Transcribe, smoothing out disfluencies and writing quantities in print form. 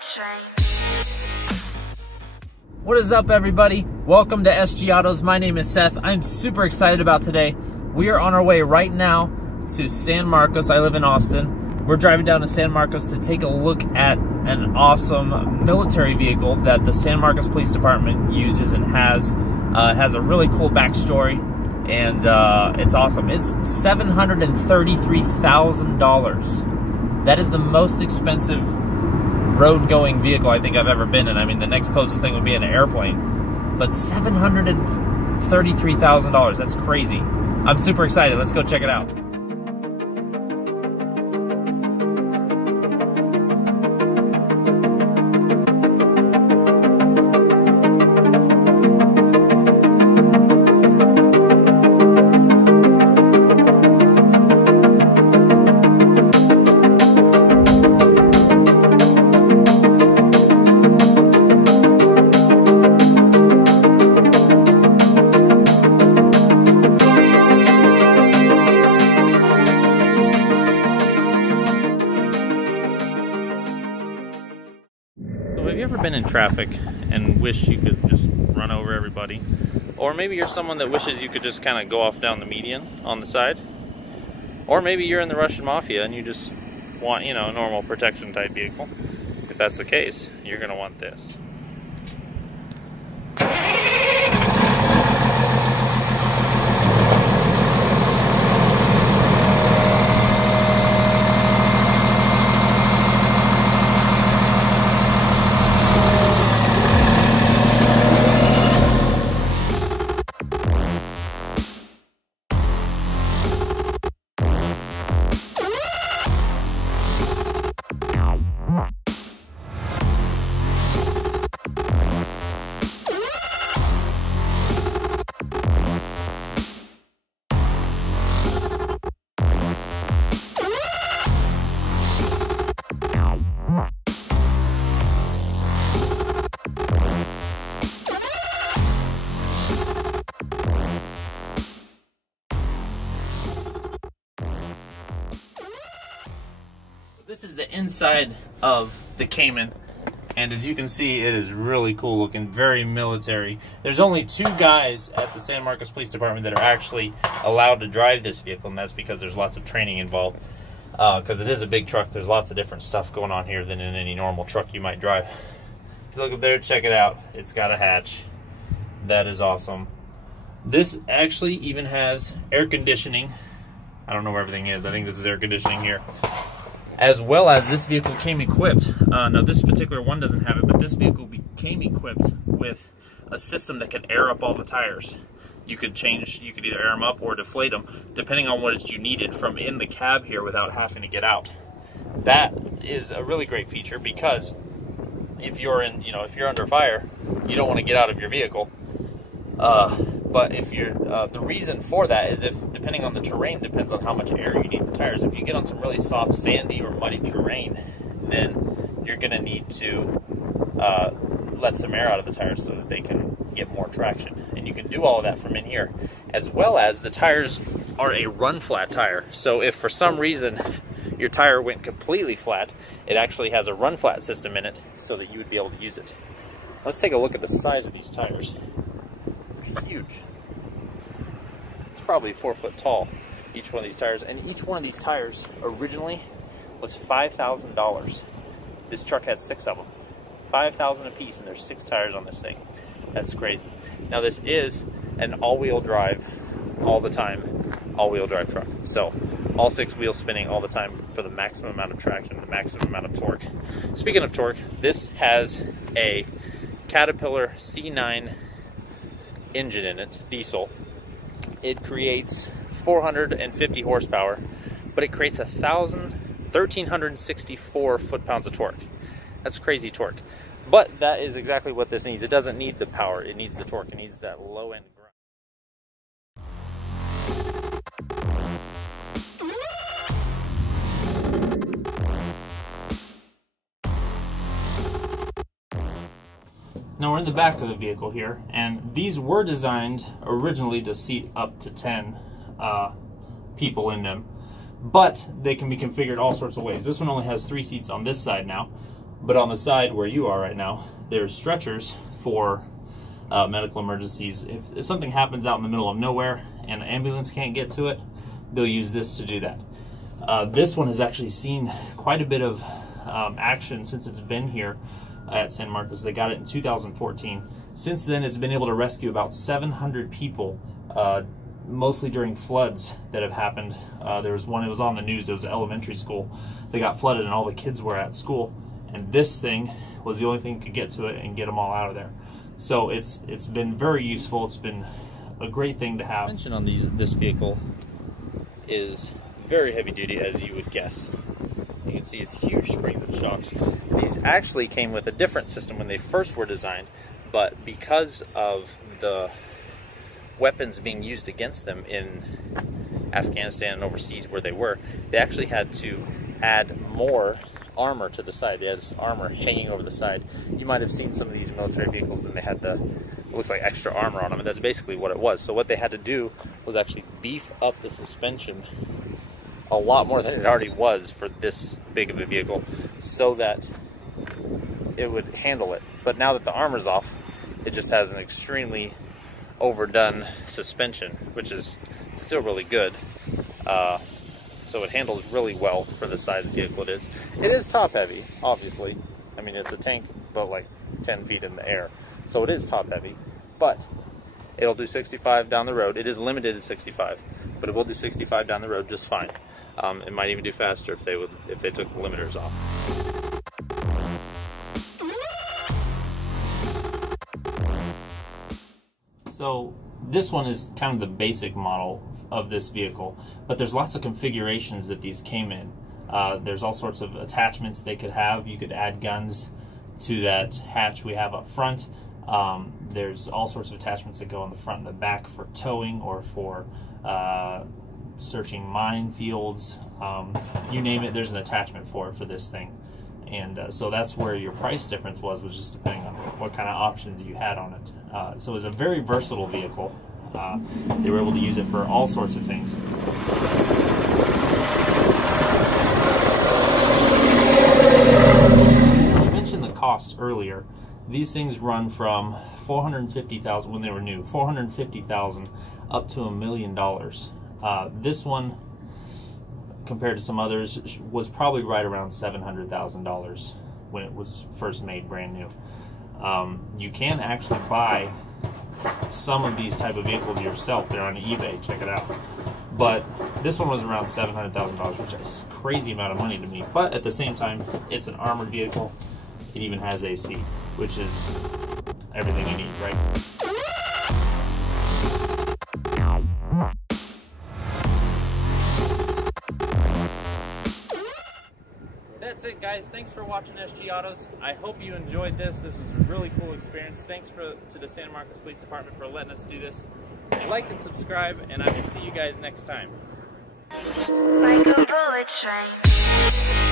train. What is up, everybody? Welcome to SG Autos. My name is Seth. I'm super excited about today. We are on our way right now to San Marcos. I live in Austin. We're driving down to San Marcos to take a look at an awesome military vehicle that the San Marcos Police Department uses and has. It has a really cool backstory, and it's awesome. It's $733,000. That is the most expensive road-going vehicle I think I've ever been in. I mean, the next closest thing would be an airplane, but $733,000, that's crazy. I'm super excited. Let's go check it out. Have you ever been in traffic and wish you could just run over everybody? Or maybe you're someone that wishes you could just kind of go off down the median on the side? Or maybe you're in the Russian Mafia and you just want, you know, a normal protection type vehicle. If that's the case, you're going to want this. This is the inside of the Cayman, and as you can see, it is really cool looking, very military. There's only 2 guys at the San Marcos Police Department that are actually allowed to drive this vehicle, and that's because there's lots of training involved. Because it is a big truck, there's lots of different stuff going on here than in any normal truck you might drive. If you look up there, check it out. It's got a hatch. That is awesome. This actually even has air conditioning. I don't know where everything is. I think this is air conditioning here. As well as this vehicle came equipped, now this particular one doesn't have it, but this vehicle came equipped with a system that could air up all the tires. You could either air them up or deflate them, depending on what you needed from in the cab here without having to get out. That is a really great feature because if you're under fire, you don't want to get out of your vehicle. But if you're, the reason for that is depending on the terrain, depends on how much air you need the tires. If you get on some really soft, sandy, or muddy terrain, then you're going to need to let some air out of the tires so that they can get more traction. And you can do all of that from in here. As well as the tires are a run-flat tire. So if for some reason your tire went completely flat, it actually has a run-flat system in it so that you would be able to use it. Let's take a look at the size of these tires. Huge. It's probably 4 foot tall, each one of these tires, and each one of these tires originally was $5,000. This truck has 6 of them, $5,000 a piece, and there's 6 tires on this thing. That's crazy. Now this is an all-wheel drive, all the time, all-wheel drive truck. So all 6 wheels spinning all the time for the maximum amount of traction, the maximum amount of torque. Speaking of torque, this has a Caterpillar C9 engine in it, diesel. It creates 450 horsepower, but it creates 1,364 foot-pounds of torque. That's crazy torque. But that is exactly what this needs. It doesn't need the power, it needs the torque. It needs that low-end grind. Now we're in the back of the vehicle here, and these were designed originally to seat up to 10 people in them, but they can be configured all sorts of ways. This one only has 3 seats on this side now, But on the side where you are right now, there's stretchers for medical emergencies. If something happens out in the middle of nowhere and an ambulance can't get to it, they'll use this to do that. This one has actually seen quite a bit of action since it's been here at San Marcos. They got it in 2014. Since then, it's been able to rescue about 700 people, mostly during floods that have happened. There was one, it was on the news, it was an elementary school. They got flooded and all the kids were at school. And this thing was the only thing that could get to it and get them all out of there. So it's been very useful. It's been a great thing to have. Suspension on this vehicle is very heavy duty, as you would guess. You can see it's huge springs and shocks. These actually came with a different system when they first were designed, but because of the weapons being used against them in Afghanistan and overseas where they were, they actually had to add more armor to the side. They had this armor hanging over the side. You might have seen some of these military vehicles and they had it looks like extra armor on them, and that's basically what it was. So what they had to do was actually beef up the suspension a lot more than it already was for this big of a vehicle so that it would handle it. But now that the armor's off, it just has an extremely overdone suspension, which is still really good. So it handles really well for the size of the vehicle it is. It is top heavy, obviously. I mean, it's a tank, but like 10 feet in the air. So it is top heavy, but it'll do 65 down the road. It is limited to 65, but it will do 65 down the road just fine. It might even do faster if they took the limiters off. So this one is kind of the basic model of this vehicle, but there's lots of configurations that these came in. There's all sorts of attachments they could have. You could add guns to that hatch we have up front. There's all sorts of attachments that go on the front and the back for towing or for searching minefields. You name it, there's an attachment for this thing. And so that's where your price difference was just depending on what kind of options you had on it. So it was a very versatile vehicle. They were able to use it for all sorts of things. I mentioned the cost earlier. These things run from $450,000 when they were new, $450,000 up to $1 million. This one, compared to some others, was probably right around $700,000 when it was first made brand new. You can actually buy some of these type of vehicles yourself. They're on eBay, check it out. But this one was around $700,000, which is a crazy amount of money to me. But at the same time, it's an armored vehicle. It even has AC, which is everything you need, right? That's it, guys. Thanks for watching SG Autos. I hope you enjoyed this. This was a really cool experience. Thanks to the San Marcos Police Department for letting us do this. Like and subscribe, and I will see you guys next time. Like a bullet train.